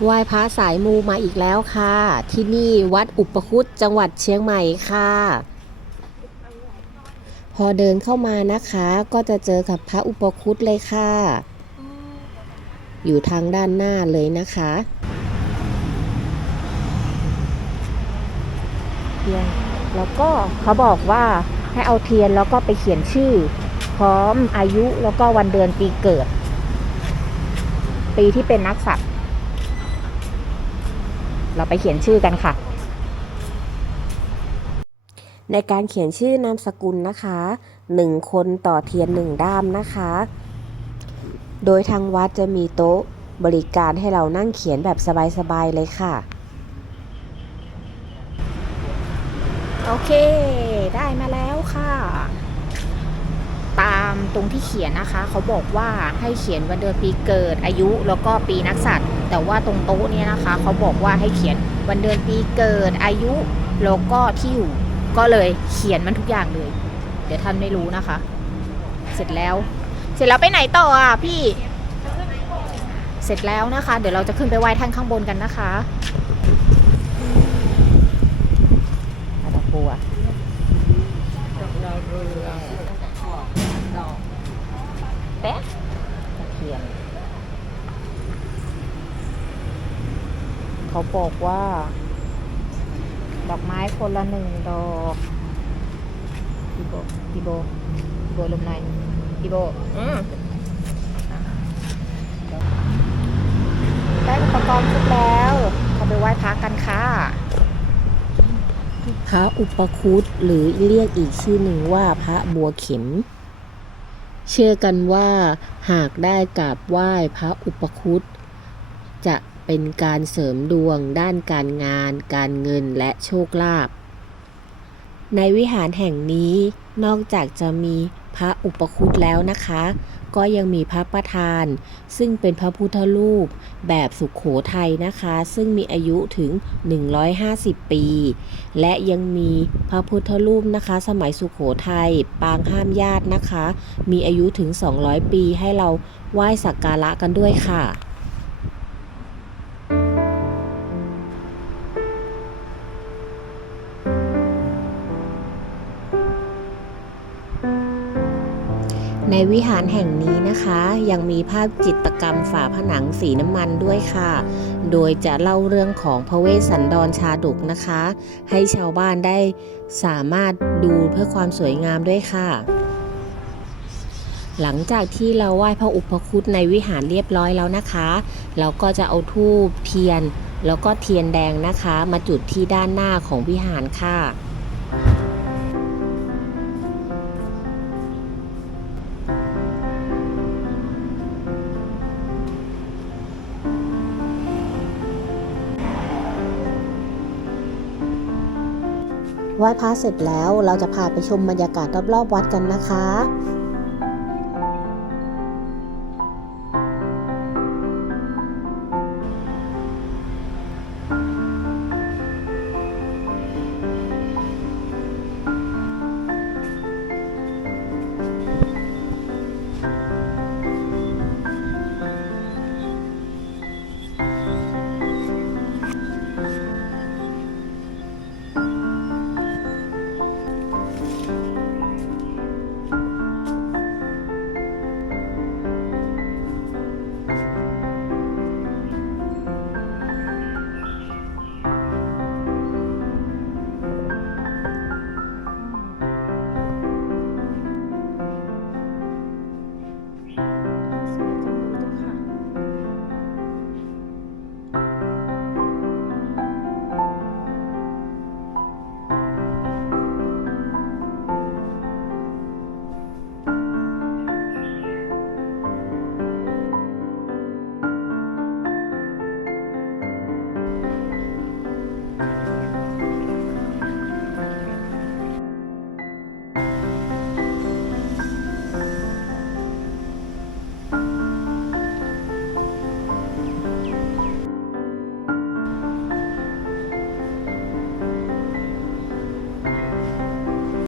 ไหว้พระสายมูมาอีกแล้วค่ะ ที่นี่วัดอุปคุตจังหวัดเชียงใหม่ค่ะ พอเดินเข้ามานะคะ ก็จะเจอกับพระอุปคุตเลยค่ะ อยู่ทางด้านหน้าเลยนะคะเทียนแล้วก็เขาบอกว่าให้เอาเทียนแล้วก็ไปเขียนชื่อ พร้อมอายุแล้วก็วันเดือนปีเกิด ปีที่เป็นนักสัตว์ เราไปเขียนชื่อกันค่ะ ในการเขียนชื่อนามสกุลนะคะหนึ่งคนต่อเทียนหนึ่งด้ามนะคะ โดยทางวัดจะมีโต๊ะบริการให้เรานั่งเขียนแบบสบายๆเลยค่ะ โอเค ได้มาแล้วค่ะ ตามตรงที่เขียนนะคะ เขาบอกว่าให้เขียนวันเดือนปีเกิดอายุแล้วก็ปีนักสัตว์ แต่ว่าตรงโต๊ะเนี่ยนะคะ เขาบอกว่าให้เขียนวันเดือนปีเกิดอายุแล้วก็ที่อยู่ก็เลยเขียนมันทุกอย่างเลย เดี๋ยวท่านไม่รู้นะคะ เสร็จแล้ว เสร็จแล้วไปไหนต่ออะพี่ เสร็จแล้วนะคะ เดี๋ยวเราจะขึ้นไปไหว้ท่านข้างบนกันนะคะอะดอกบัวแป๊ะตะเคียน เขาบอกว่า ดอกไม้คนละหนึ่งดอกพี่โบพี่โบพี่โบลมในพี่โบอืมได้อุปกรณ์ครบแล้วเขาไปไหว้พระกันค่ะพระอุปคุตหรือเรียกอีกชื่อหนึ่งว่าพระบัวเข็ม เชื่อกันว่าหากได้กราบไหว้พระอุปคุตจะ เป็นการเสริมดวงด้านการงาน การเงินและโชคลาภ ในวิหารแห่งนี้นอกจากจะมีพระอุปคุตแล้วนะคะ ก็ยังมีพระประธาน ซึ่งเป็นพระพุทธรูปแบบสุขโขทัยนะคะ ซึ่งมีอายุถึง 150 ปี และยังมีพระพุทธรูปนะคะ สมัยสุขโขทัยปางห้ามญาตินะคะ มีอายุถึง 200 ปีให้เราไหว้สักการะกันด้วยค่ะ ในวิหารแห่งนี้นะคะ ยังมีภาพจิตรกรรมฝาผนังสีน้ำมันด้วยค่ะ โดยจะเล่าเรื่องของพระเวสสันดรชาดกนะคะ ให้ชาวบ้านได้สามารถดูเพื่อความสวยงามด้วยค่ะ หลังจากที่เราไหว้พระอุปคุตในวิหารเรียบร้อยแล้วนะคะ เราก็จะเอาธูปเทียน แล้วก็เทียนแดงนะคะ มาจุดที่ด้านหน้าของวิหารค่ะ ไหว้พระเสร็จแล้วเราจะพาไปชมบรรยากาศรอบๆวัดกันนะคะ